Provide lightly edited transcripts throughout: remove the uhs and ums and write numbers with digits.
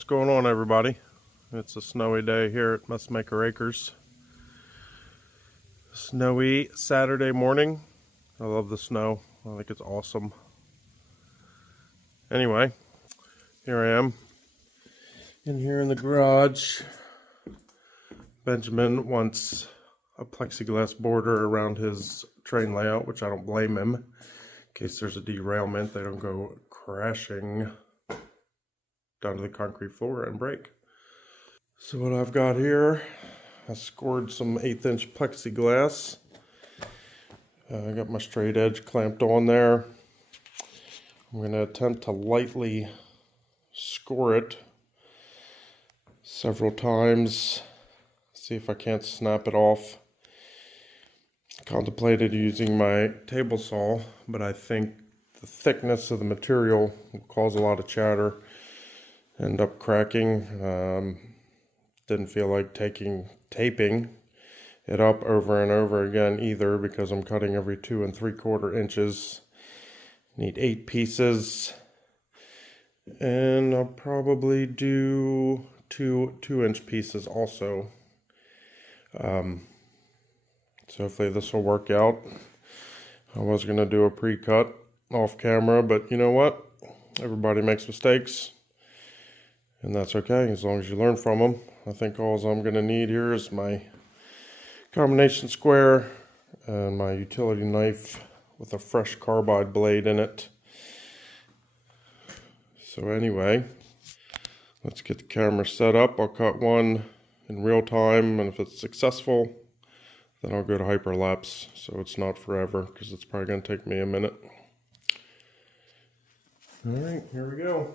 What's going on, everybody? It's a snowy day here at Mustmaker Acres. Snowy Saturday morning. I love the snow. I think it's awesome. Anyway, here I am in here in the garage. Benjamin wants a plexiglass border around his train layout, which I don't blame him. In case there's a derailment, they don't go crashing down to the concrete floor and break. So what I've got here, I scored some 1/8" plexiglass. I got my straight edge clamped on there. I'm going to attempt to lightly score it several times, see if I can't snap it off. Contemplated using my table saw, but I think the thickness of the material will cause a lot of chatter, end up cracking. Didn't feel like taping it up over and over again either, because I'm cutting every 2 3/4 inches. Need 8 pieces, and I'll probably do two 2-inch pieces also. So hopefully this will work out. I was going to do a pre-cut off camera, but you know what? Everybody makes mistakes, and that's okay as long as you learn from them. I think all I'm going to need here is my combination square and my utility knife with a fresh carbide blade in it. So anyway, let's get the camera set up. I'll cut one in real time, and if it's successful, then I'll go to hyperlapse, so it's not forever, because it's probably going to take me a minute. All right, here we go.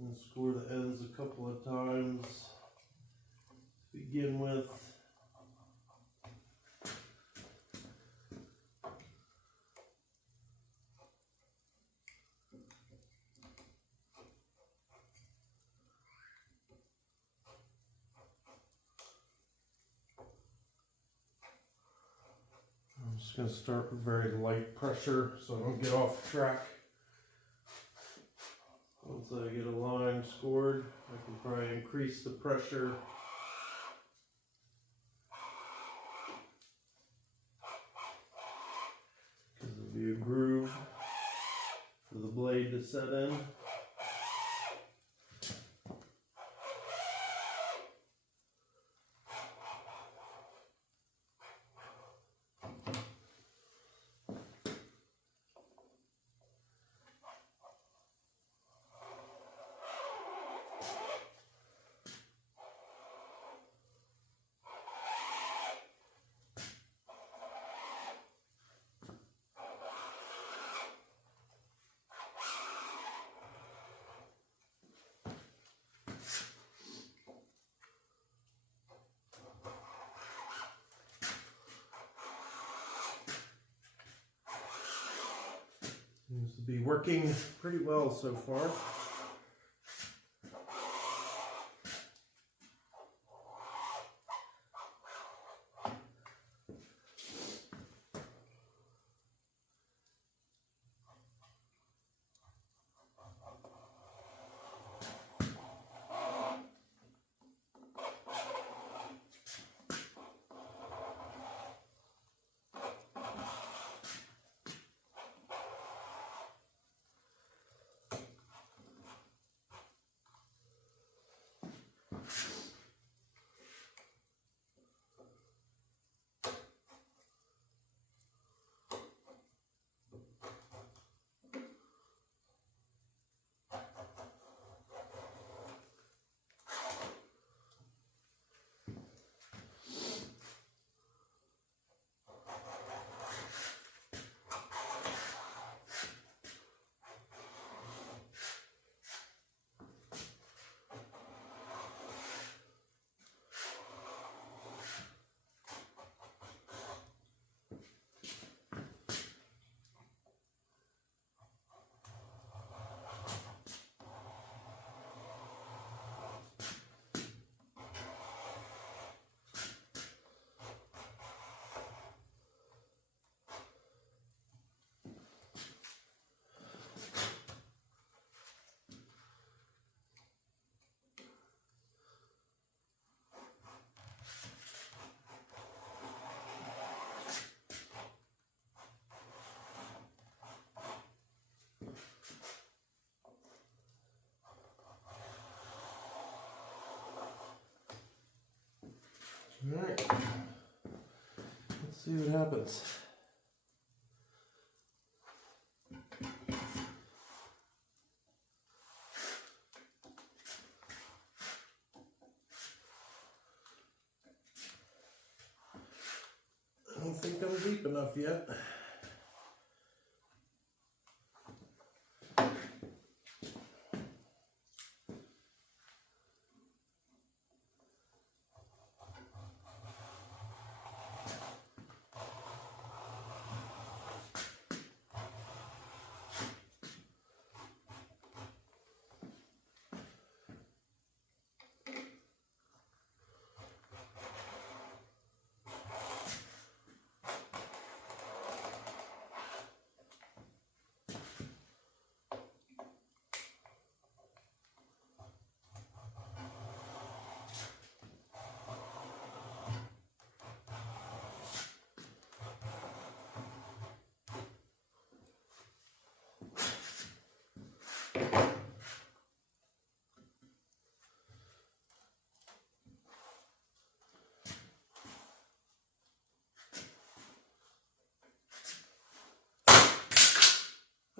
And score the ends a couple of times to begin with. I'm just going to start with very light pressure so I don't get off track. Once I get a line scored, I can probably increase the pressure. Because there'll be a groove for the blade to set in. Seems to be working pretty well so far. Alright, let's see what happens. I don't think I'm deep enough yet.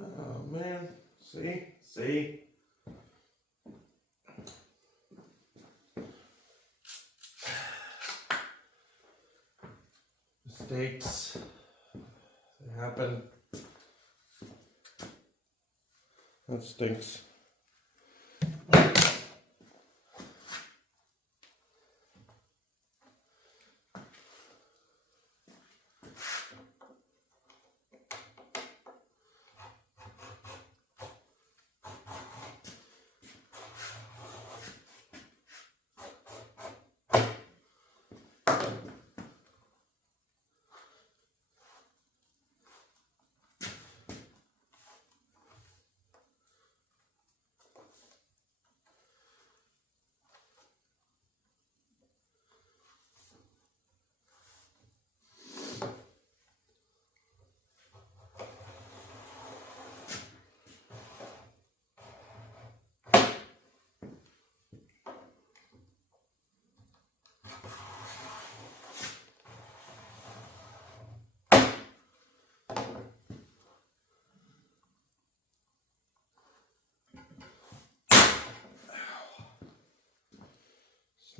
Oh man, see? Mistakes, they happen. That stinks.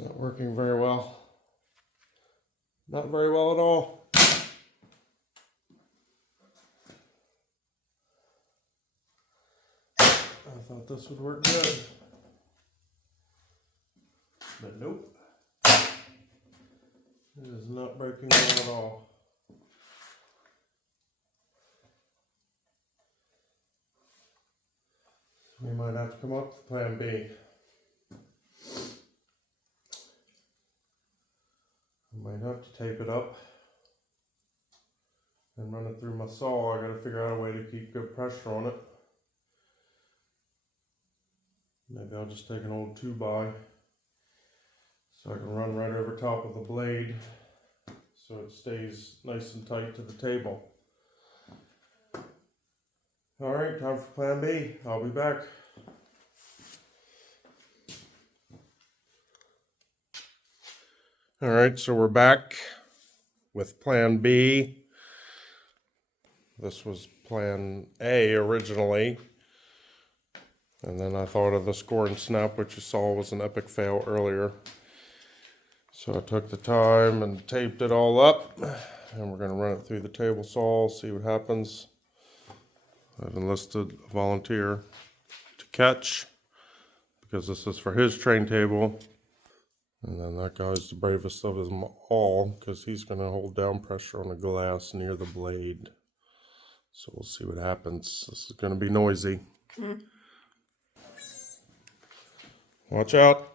Not working very well. Not very well at all. I thought this would work good. But nope. It is not breaking well at all. We might have to come up with plan B. I might have to tape it up and run it through my saw. I gotta figure out a way to keep good pressure on it. Maybe I'll just take an old 2x so I can run right over top of the blade so it stays nice and tight to the table. Alright, time for plan B. I'll be back. Alright, so we're back with plan B. This was plan A originally. And then I thought of the score and snap, which you saw was an epic fail earlier. So I took the time and taped it all up. And we're going to run it through the table saw, see what happens. I've enlisted a volunteer to catch, because this is for his train table. And then that guy's the bravest of them all, because he's going to hold down pressure on the glass near the blade. So we'll see what happens. This is going to be noisy. Watch out.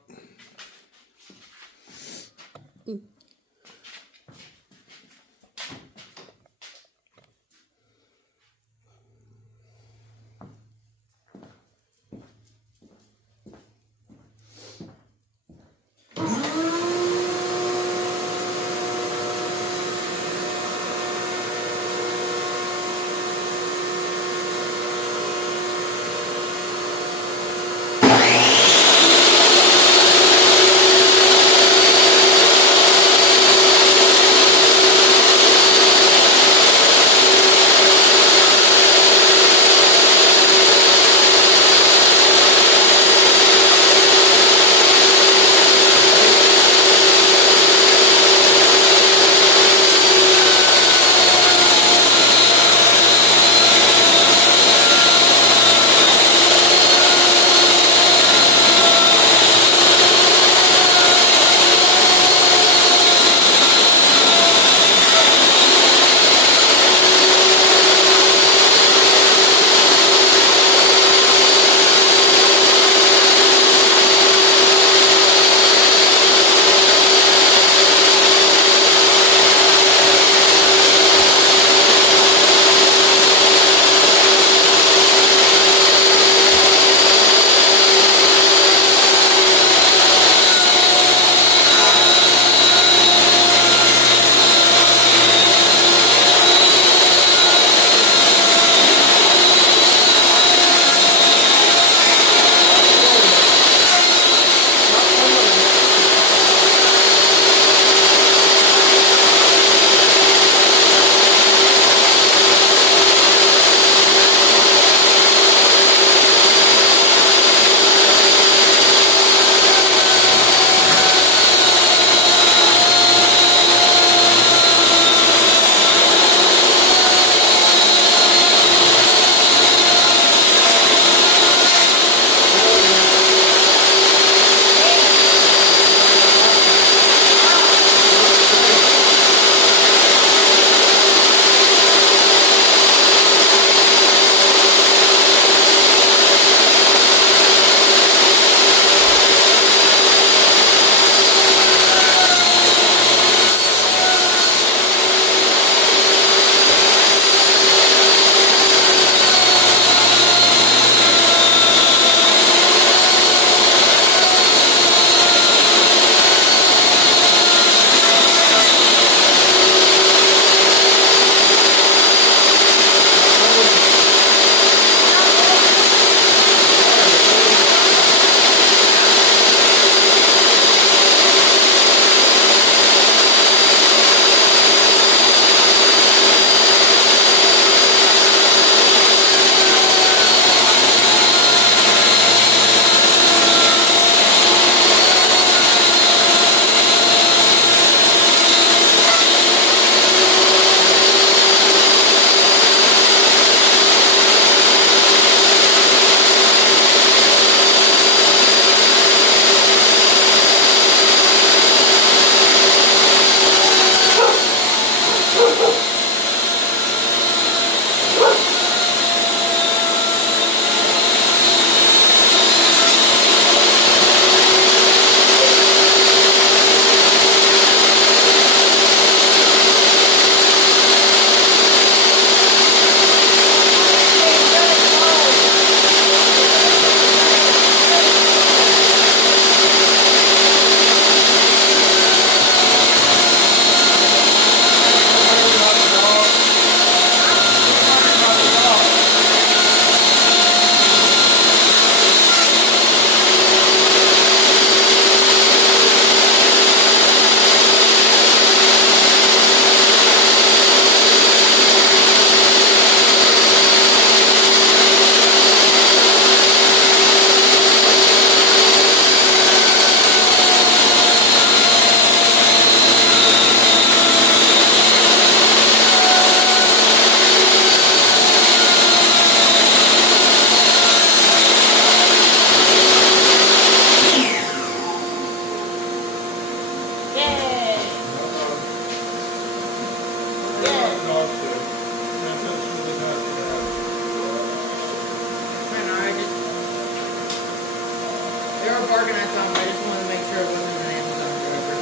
organized them. I just wanted to make sure it wasn't an Amazon driver.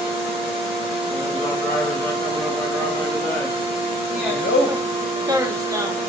Amazon driver's not coming up my driveway today. Yeah. Nope. Covered in snow.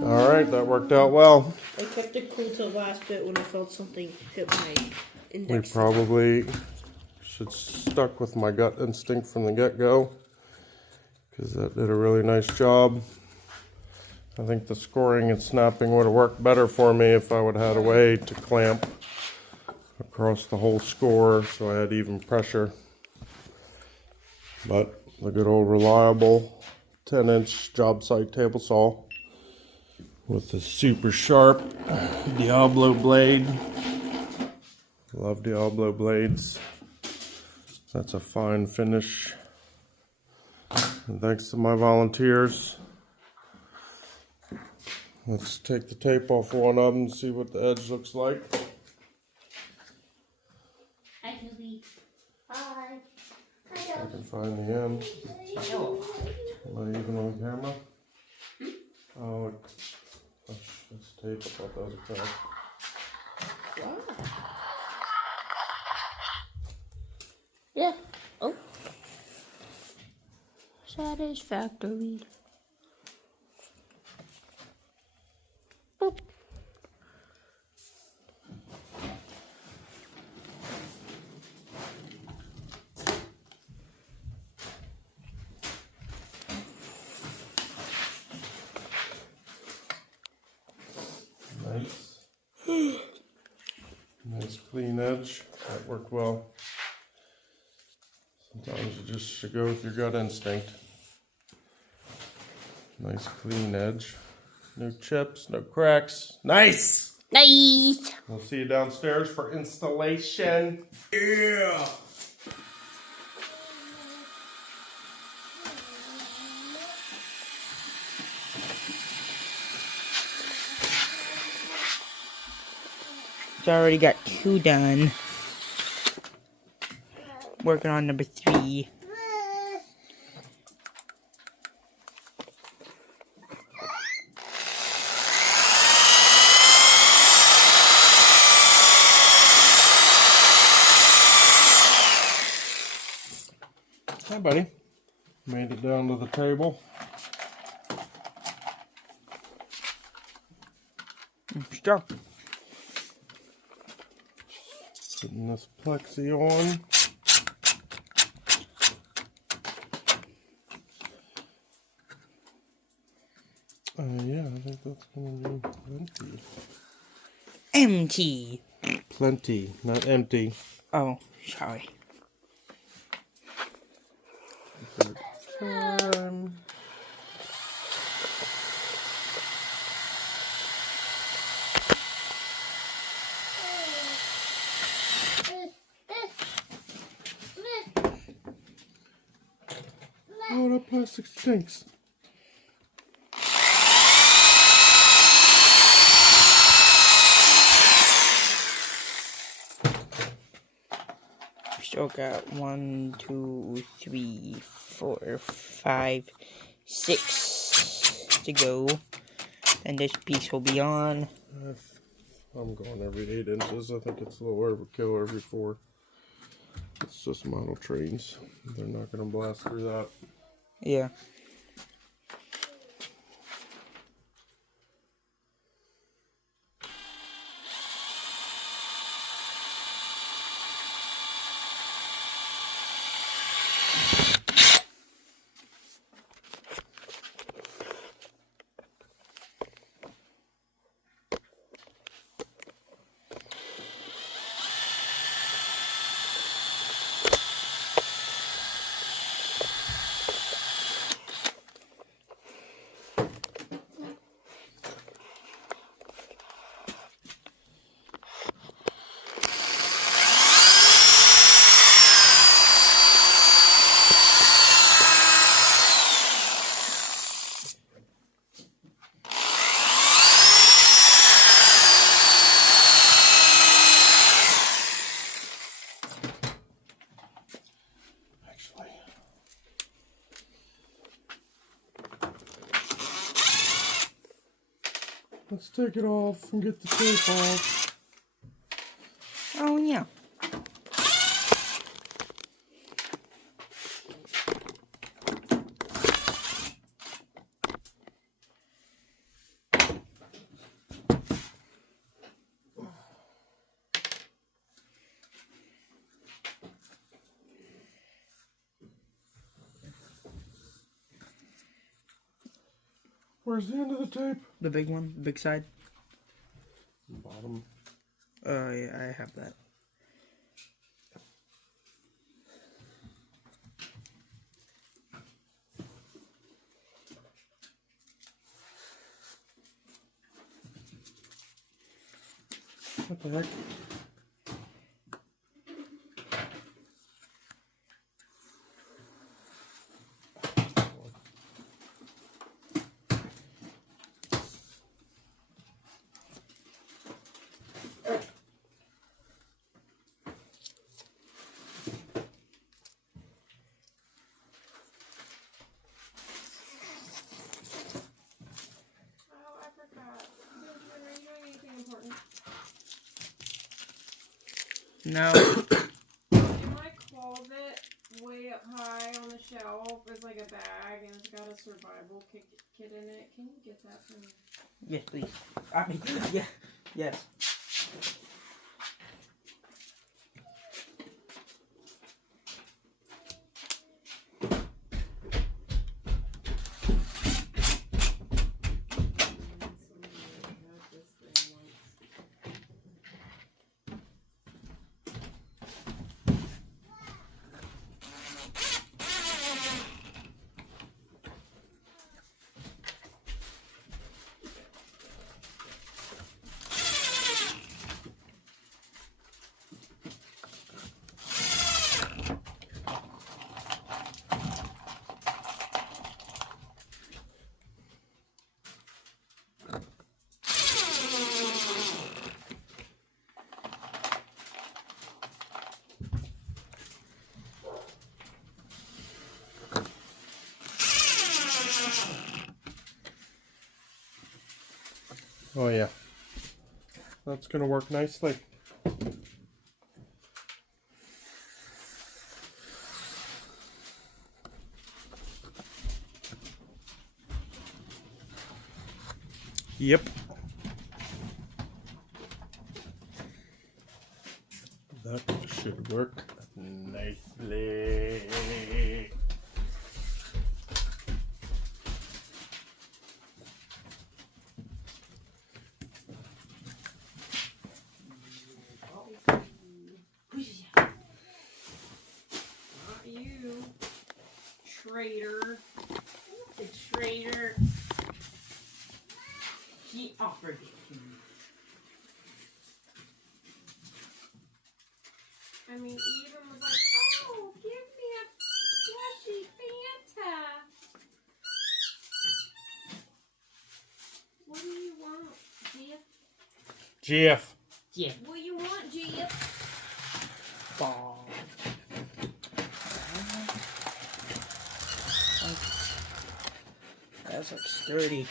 Alright, that worked out well. I kept it cool till the last bit when I felt something hit my We index. probably should stuck with my gut instinct from the get-go, because that did a really nice job. I think the scoring and snapping would have worked better for me if I would have had a way to clamp across the whole score so I had even pressure. But the good old reliable 10-inch job site table saw with the super sharp Diablo blade. Love Diablo blades. That's a fine finish. And thanks to my volunteers. Let's take the tape off one of them and see what the edge looks like. Hi, Toby. Hi. I can find the end. Am I even on camera? Oh, it's tape. I thought that was a crack. Wow. Yeah. Oh. Satisfactory. Boop. Nice. Nice clean edge. That worked well. Sometimes you just should go with your gut instinct. Nice clean edge. No chips, no cracks. Nice! Nice. We'll see you downstairs for installation. Yeah! I already got 2 done. Working on number 3. Hi, buddy. Made it down to the table. Stop. Putting this plexi on. Yeah, I think that's gonna be plenty. Empty. Plenty, not empty. Oh, sorry. Oh, that plastic stinks. Still got 1, 2, 3, 4, 5, 6 to go. And this piece will be on. I'm going every 8 inches. I think it's a little overkill every 4. It's just model trains. They're not going to blast through that. Yeah. Let's take it off and get the tape off. Oh, yeah. Where's the end of the tape? The big one, the big side. Bottom. Yeah, I have that. What the heck? No. In my closet, way up high on the shelf, is like a bag and it's got a survival kit in it. Can you get that for me? Yes, please. I mean, yeah. Yes. Oh yeah. That's gonna work nicely. Yep. That should work nicely. Not you, traitor. The traitor. He offered it to me. I mean, Eden was like, oh, give me a slushy Fanta. What do you want, Jeff? Jeff. Yeah. What do you want, Jeff? Ball. That's like sturdy.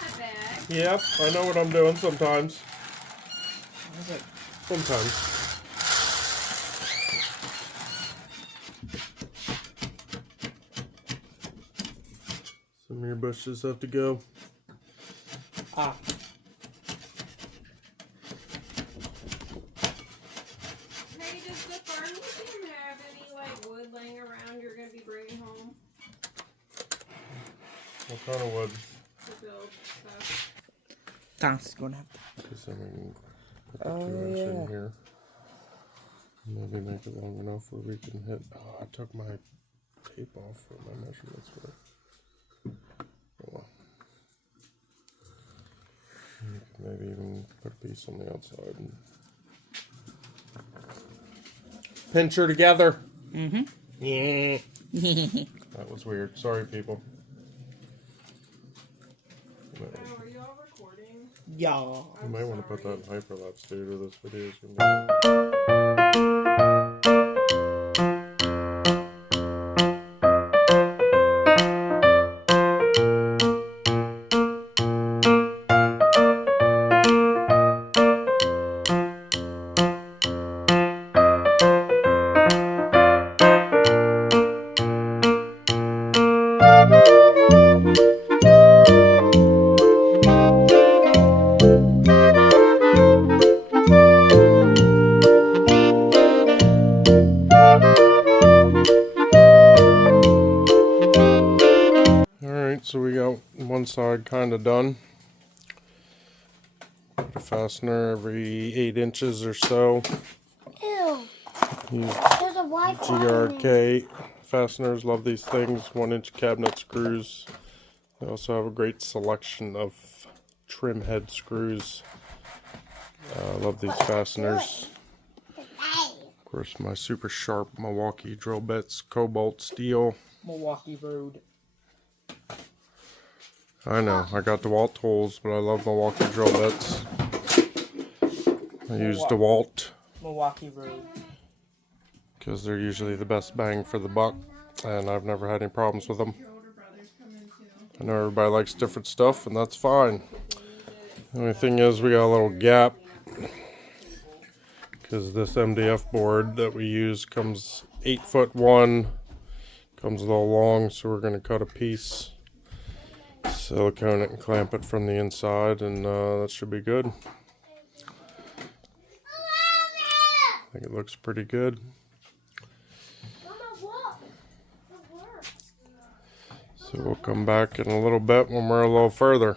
My bag. Yep, I know what I'm doing sometimes. That's like Sometimes. Some of your bushes have to go. ah. Hey, does the farm museum have any like wood laying around you're gonna be bringing home What kind of wood? to build stuff? Tom's gonna have to. Because then we can put the Oh, 2 inch yeah. in here. Maybe make it long enough where we can hit. Oh, I took my tape off for my measurements. Oh, well. You can maybe even put a piece on the outside and pinch her together. Mm-hmm. Yeah. That was weird. Sorry, people. Oh, are you all recording? Y'all. You might want to put that in hyperlapse too, or this video is going to one side kind of done. Put a fastener every 8 inches or so. Ew. Use There's a Wi-Fi. GRK fasteners. Love these things. 1-inch cabinet screws. They also have a great selection of trim head screws. Love these fasteners. Of course, my super sharp Milwaukee drill bits, cobalt steel. Milwaukee Road. I know, I got DeWalt tools, but I love Milwaukee drill bits. I use DeWalt Milwaukee Road. because they're usually the best bang for the buck, and I've never had any problems with them. Your older brother's coming too. I know everybody likes different stuff, and that's fine. The only thing is we got a little gap because this MDF board that we use comes 8'1", comes a little long, so we're going to cut a piece, silicone it and clamp it from the inside, and that should be good. I think it looks pretty good. So we'll come back in a little bit when we're a little further.